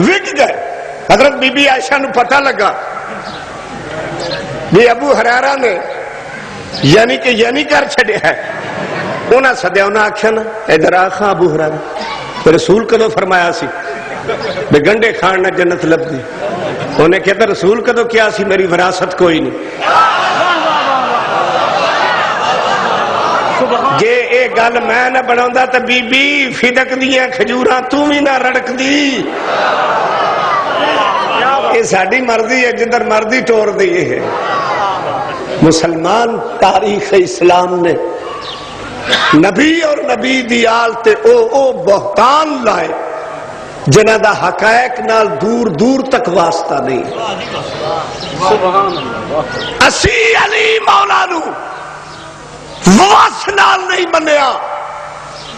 وک گئے. حضرت بی بی عائشہ نو پتہ لگا بھی ابو ہریرہ نے یعنی کر چھڑیا ہے. انہاں سدیا, انہاں آکھیا نا ادھر آخا ابو ہریرہ, رسول کدو فرمایا سی بے گنڈے کھان نہ جنت لبدی. انہیں کہتا رسول کدو کیا سی میری وراثت کوئی نہیں. جے اے گل میں نہ بناوندا تے بی بی فدق دیاں کھجوراں تو بھی نہ رڑک دی. یہ ساڈی مرضی ہے, جدھر مرضی ٹور دیے ہے. مسلمان تاریخ اسلام نے نبی اور نبی دی آل تے او بہتان لائے جنہ دا حقائق نال دور دور تک واسطہ نہیں. اسی علی مولا نو واس نال نہیں منیا.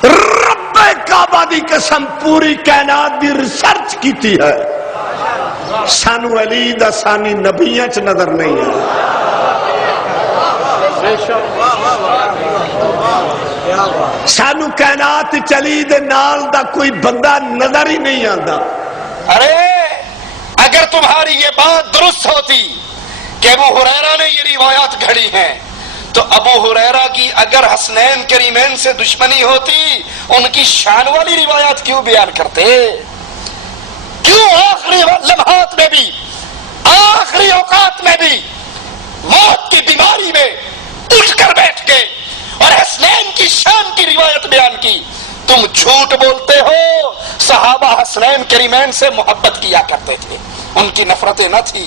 رب کعبہ دی قسم پوری کائنات دی ریسرچ کیتی ہے, سانو علی دا ثانی نبیاں چ نظر نہیں ہے. سانو کائنات چلی دے نال دا کوئی بندہ نظر ہی نہیں آتا. ارے اگر تمہاری یہ بات درست ہوتی کہ ابو ہریرہ نے یہ روایات گھڑی ہیں تو ابو ہریرہ کی اگر حسنین کریمین سے دشمنی ہوتی ان کی شان والی روایات کیوں بیان کرتے؟ کیوں آخری لمحات میں بھی, آخری اوقات میں بھی موت کی بیماری میں اٹھ کر بیٹھ گئے اور حسنین کی شان کی روایت بیان کی؟ تم جھوٹ بولتے ہو. صحابہ حسنین کریمین سے محبت کیا کرتے تھے, ان کی نفرتیں نہ تھی.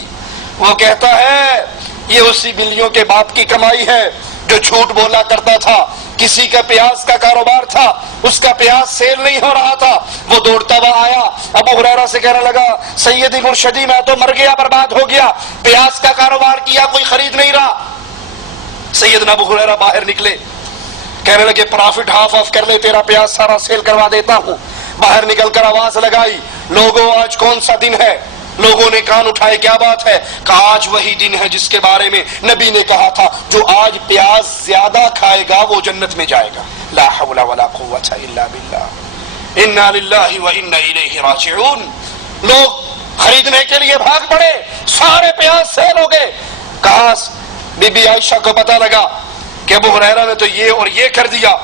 وہ کہتا ہے یہ اسی بلیوں کے باپ کی کمائی ہے جو جھوٹ بولا کرتا تھا. کسی کا پیاز کا کاروبار تھا, اس کا پیاز سیل نہیں ہو رہا تھا, وہ دوڑتا ہوا آیا ابو ہریرہ سے کہنے لگا سیدی مرشدی میں تو مر گیا, برباد ہو گیا, پیاز کا کاروبار کیا کوئی خرید نہیں رہا. سیدنا ابو ہریرہ باہر نکلے, کہنے لگے پرافٹ ہاف آف کر لے, تیرا پیاز سارا سیل کروا دیتا ہوں. باہر نکل کر آواز لگائی لوگوں آج کون سا دن ہے؟ لوگوں نے کان اٹھائے کیا بات ہے؟ کہا آج وہی دن ہے جس کے بارے میں نبی نے کہا تھا جو آج پیاز زیادہ کھائے گا وہ جنت میں جائے گا. لا حول ولا قوة الا باللہ, انا للہ و انا الیہ راجعون. لوگ خریدنے کے لیے بھاگ پڑے, سارے پیاز سیل ہو گئے. کہا بی بی عائشہ کو پتہ لگا کہ ابو ہریرہ نے تو یہ اور یہ کر دیا,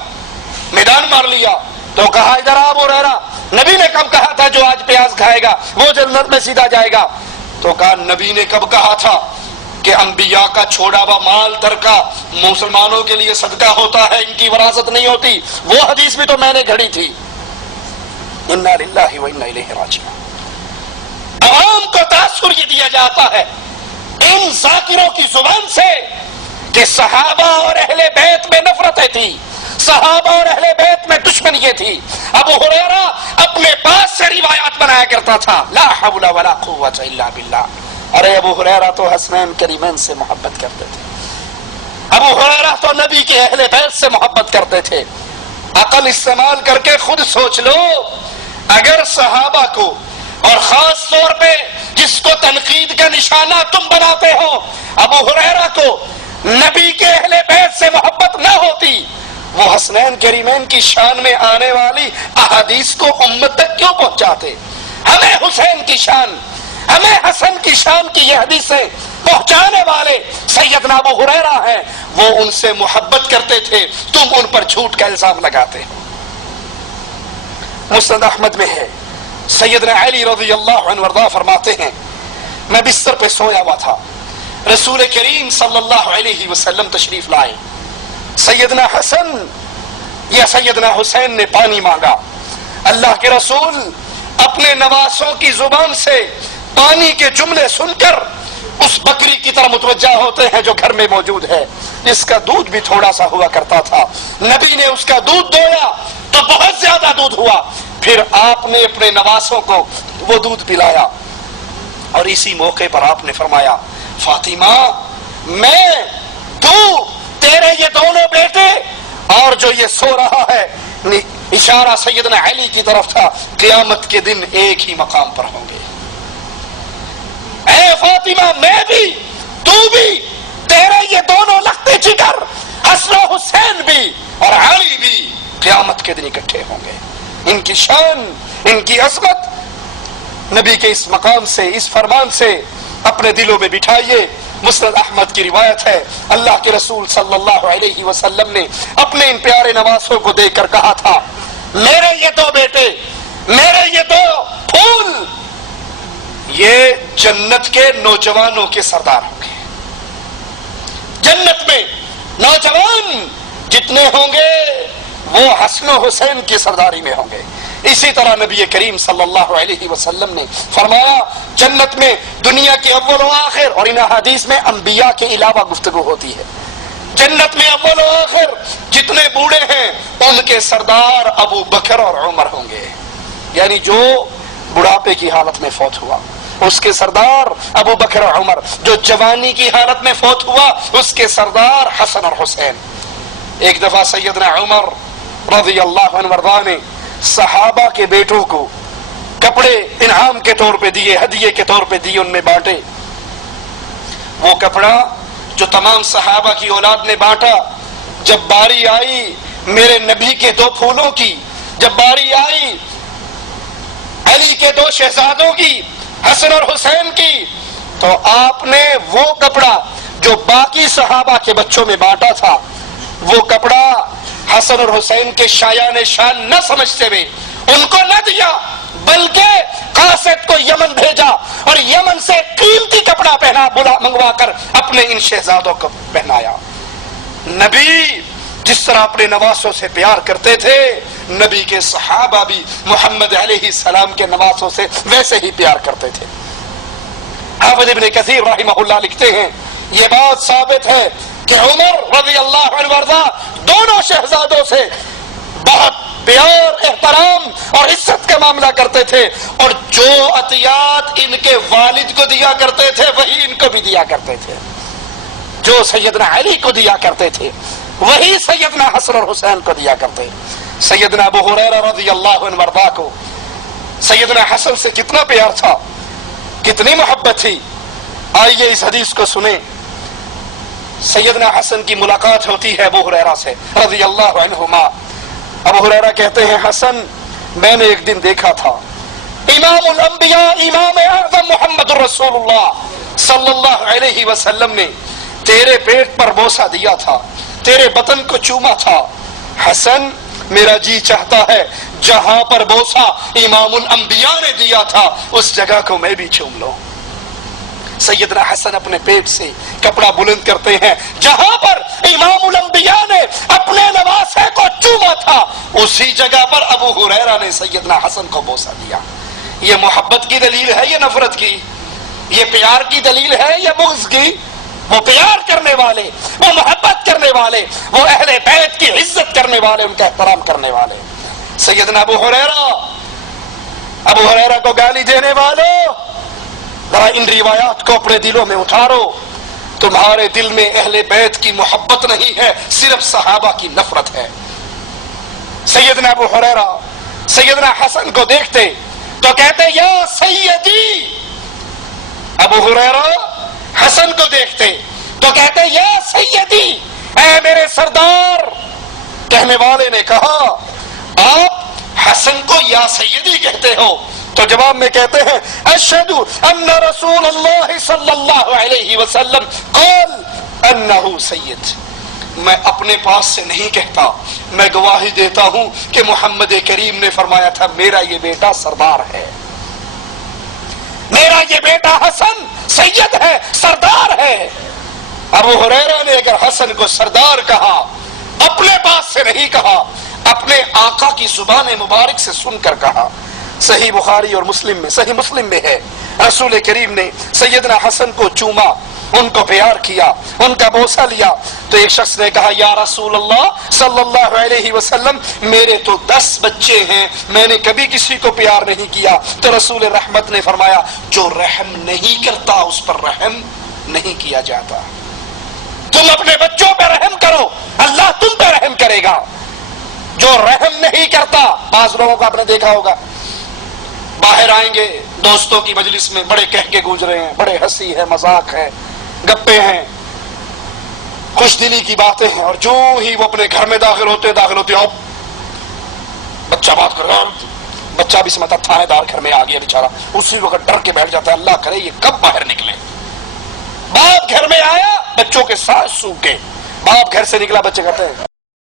میدان مار لیا. تو کہا ادھر آ ابو ہریرہ, نبی نے کب کہا تھا جو آج پیاز کھائے گا وہ جنت میں سیدھا جائے گا؟ تو کہا نبی نے کب کہا تھا کہ انبیاء کا چھوڑا ہوا مال ترکہ مسلمانوں کے لیے صدقہ ہوتا ہے, ان کی وراثت نہیں ہوتی. وہ حدیث بھی تو میں نے گھڑی تھی. انا للہ و انا الیہ راجعون. عوام کو تاثر یہ دیا جاتا ہے ان ذاکروں کی زبان سے کہ صحابہ اور اہل بیت میں نفرتیں تھی, صحابہ اور اہل بیت میں دشمنی تھی. ابو ہریرہ اپنے پاس سے روایات بنایا کرتا تھا. لا حول ولا قوة الا باللہ. ارے ابو ہریرہ تو حسنین کریمین سے محبت کرتے تھے, ابو ہریرہ تو نبی کے اہل بیت سے محبت کرتے تھے. عقل استعمال کر کے خود سوچ لو, اگر صحابہ کو اور خاص طور پہ جس کو تنقید کا نشانہ تم بناتے ہو ابو ہریرہ کو نبی کے اہل بیت سے محبت نہ ہوتی, وہ حسنین کریمین کی شان میں آنے والی احادیث کو امت تک کیوں پہنچاتے؟ ہمیں حسین کی شان, ہمیں حسن کی شان کی یہ حدیثیں پہنچانے والے سیدنا ابو ہریرہ ہیں. وہ ان سے محبت کرتے تھے, تم ان پر جھوٹ کا الزام لگاتے ہو. مسند احمد میں ہے, سیدنا علی رضی اللہ عنہ وارضاہ فرماتے ہیں میں بستر پہ سویا ہوا تھا, رسول کریم صلی اللہ علیہ وسلم تشریف لائے. سیدنا حسن یا سیدنا حسین نے پانی مانگا. اللہ کے رسول اپنے نواسوں کی زبان سے پانی کے جملے سن کر اس بکری کی طرح متوجہ ہوتے ہیں جو گھر میں موجود ہے, جس کا دودھ بھی تھوڑا سا ہوا کرتا تھا. نبی نے اس کا دودھ دویا تو بہت زیادہ دودھ ہوا, پھر آپ نے اپنے نواسوں کو وہ دودھ پلایا اور اسی موقع پر آپ نے فرمایا فاطمہ میں, تو, تیرے یہ دونوں بیٹے اور جو یہ سو رہا ہے, اشارہ سیدنا علی کی طرف تھا, قیامت کے دن ایک ہی مقام پر ہوں گے. اے فاطمہ میں بھی, تو بھی, تیرے یہ دونوں لختے جگر حسن و حسین بھی اور علی بھی قیامت کے دن اکٹھے ہوں گے. ان کی شان, ان کی عظمت نبی کے اس مقام سے، اس فرمان سے اپنے دلوں میں بٹھائیے۔ مسند احمد کی روایت ہے، اللہ کے رسول صلی اللہ علیہ وسلم نے اپنے ان پیارے نواسوں کو دیکھ کر کہا تھا، میرے یہ دو بیٹے، میرے یہ دو پھول، یہ جنت کے نوجوانوں کے سردار ہوں گے۔ جنت میں نوجوان جتنے ہوں گے وہ حسن و حسین کی سرداری میں ہوں گے۔ اسی طرح نبی کریم صلی اللہ علیہ وسلم نے فرمایا، جنت میں دنیا کے اول و آخر، اور ان حدیث میں انبیاء کے علاوہ گفتگو ہوتی ہے، جنت میں اول و آخر جتنے بوڑھے ہیں ان کے سردار ابو بکر اور عمر ہوں گے، یعنی جو بڑھاپے کی حالت میں فوت ہوا اس کے سردار ابو بکر اور عمر، جو جوانی کی حالت میں فوت ہوا اس کے سردار حسن اور حسین۔ ایک دفعہ سیدنا عمر رضی اللہ عنہ وارضا نے صحابہ کے بیٹوں کو کپڑے انعام کے طور پہ دیے، ہدیے کے طور پہ دیے، ان میں بانٹے۔ وہ کپڑا جو تمام صحابہ کی اولاد نے بانٹا، جب باری آئی میرے نبی کے دو پھولوں کی، جب باری آئی علی کے دو شہزادوں کی، حسن اور حسین کی، تو آپ نے وہ کپڑا جو باقی صحابہ کے بچوں میں بانٹا تھا، وہ کپڑا حسن اور حسین کے شایان شان نہ سمجھتے ہوئے ان کو نہ دیا، بلکہ قاصد کو یمن بھیجا اور یمن سے قیمتی کپڑا پہنا منگوا کر اپنے ان شہزادوں کو پہنایا۔ نبی جس طرح اپنے نواسوں سے پیار کرتے تھے، نبی کے صحابہ بھی محمد علیہ السلام کے نواسوں سے ویسے ہی پیار کرتے تھے۔ حافظ ابن کثیر رحمہ اللہ لکھتے ہیں، یہ بات ثابت ہے کہ عمر رضی اللہ عنہ وارضا دونوں شہزادوں سے بہت پیار، احترام اور عزت کا معاملہ کرتے تھے، اور جو عطیات ان کے والد کو دیا کرتے تھے وہی ان کو بھی دیا کرتے تھے۔ جو سیدنا علی کو دیا کرتے تھے وہی سیدنا حسن اور حسین کو دیا کرتے۔ سیدنا ابو ہریرہ رضی اللہ عنہ وارضا کو سیدنا حسن سے کتنا پیار تھا، کتنی محبت تھی، آئیے اس حدیث کو سنیں۔ سیدنا حسن کی ملاقات ہوتی ہے ابو ہریرہ سے رضی اللہ عنہما۔ ابو ہریرہ کہتے ہیں، حسن میں نے ایک دن دیکھا تھا امام الانبیاء، امام اعظم محمد الرسول اللہ صلی اللہ علیہ وسلم نے تیرے پیٹ پر بوسہ دیا تھا، تیرے بطن کو چوما تھا۔ حسن میرا جی چاہتا ہے جہاں پر بوسہ امام الانبیاء نے دیا تھا اس جگہ کو میں بھی چوم لوں۔ سیدنا حسن اپنے پیٹ سے کپڑا بلند کرتے ہیں، جہاں پر امام الانبیاء نے اپنے نواسے کو چوما تھا اسی جگہ پر ابو ہریرہ نے سیدنا حسن کو بوسہ دیا۔ یہ محبت کی دلیل ہے یا نفرت کی؟ یہ پیار کی دلیل ہے یا بغض کی؟ وہ پیار کرنے والے، وہ محبت کرنے والے، وہ اہل بیت کی عزت کرنے والے، ان کا احترام کرنے والے۔ سیدنا ابو ہریرہ کو گالی دینے والوں، ذرا ان روایات کو اپنے دلوں میں اتارو، تمہارے دل میں اہل بیت کی محبت نہیں ہے، صرف صحابہ کی نفرت ہے۔ سیدنا ابو ہریرہ سیدنا حسن کو دیکھتے تو کہتے یا سیدی، ابو ہریرہ حسن کو دیکھتے تو کہتے یا سیدی، اے میرے سردار۔ کہنے والے نے کہا آپ حسن کو یا سیدی کہتے ہو؟ تو جواب میں کہتے ہیں اشہد ان رسول اللہ صلی اللہ علیہ وسلم قال انہ سید۔ میں اپنے پاس سے نہیں کہتا، میں گواہی دیتا ہوں کہ محمد کریم نے فرمایا تھا میرا یہ بیٹا سردار ہے، میرا یہ بیٹا حسن سید ہے، سردار ہے۔ ابو ہریرہ نے اگر حسن کو سردار کہا، اپنے پاس سے نہیں کہا، اپنے آقا کی زبان مبارک سے سن کر کہا۔ صحیح بخاری اور مسلم میں، صحیح مسلم میں ہے، رسول کریم نے سیدنا حسن کو چوما، ان کو پیار کیا، ان کا بوسہ لیا، تو ایک شخص نے کہا یا رسول اللہ صلی اللہ علیہ وسلم میرے تو 10 بچے ہیں، میں نے کبھی کسی کو پیار نہیں کیا۔ تو رسول رحمت نے فرمایا جو رحم نہیں کرتا اس پر رحم نہیں کیا جاتا۔ تم اپنے بچوں پہ رحم کرو، اللہ تم پہ رحم کرے گا۔ جو رحم نہیں کرتا، بعض لوگوں کو آپ نے دیکھا ہوگا باہر آئیں گے دوستوں کی مجلس میں، بڑے کہہ کے گونج رہے ہیں، بڑے ہنسی ہے، مذاق ہے، گپے ہیں، خوش دلی کی باتیں ہیں، اور جو ہی وہ اپنے گھر میں داخل ہوتے اب بچہ بات کر رہا، بچہ بھی سمجھتا تھانے دار گھر میں آ گیا بیچارہ، اسی وقت ڈر کے بیٹھ جاتا ہے اللہ کرے یہ کب باہر نکلے۔ باپ گھر میں آیا، بچوں کے ساتھ سوکھ گئے، باپ گھر سے نکلا، بچے کہتے ہیں